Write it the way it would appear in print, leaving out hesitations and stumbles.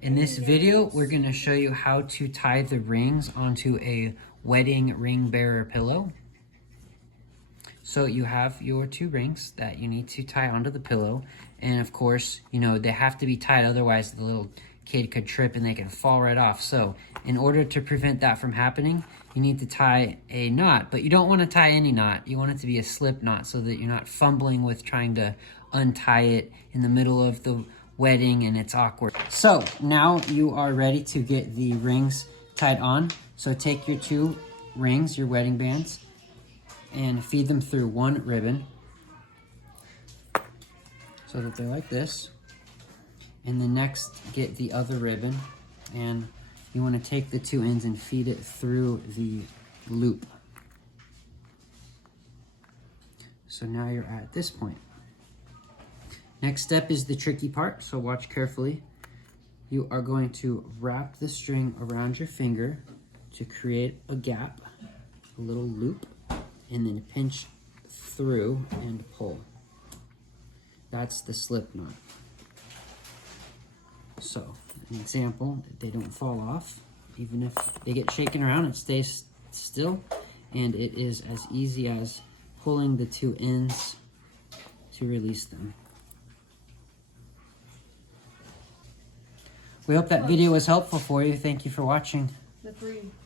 In this video, we're going to show you how to tie the rings onto a wedding ring bearer pillow. So you have your two rings that you need to tie onto the pillow. And of course, you know, they have to be tied, otherwise the little kid could trip and they can fall right off. So in order to prevent that from happening, you need to tie a knot, but you don't want to tie any knot. You want it to be a slip knot so that you're not fumbling with trying to untie it in the middle of the wedding and it's awkward. So now you are ready to get the rings tied on. So take your two rings, your wedding bands, and feed them through one ribbon so that they're like this. And then next, get the other ribbon, and you want to take the two ends and feed it through the loop. So now you're at this point. Next step is the tricky part, so watch carefully. You are going to wrap the string around your finger to create a gap, a little loop, and then pinch through and pull. That's the slip knot. So, an example, they don't fall off. Even if they get shaken around, it stays still. And it is as easy as pulling the two ends to release them. We hope that video was helpful for you. Thank you for watching.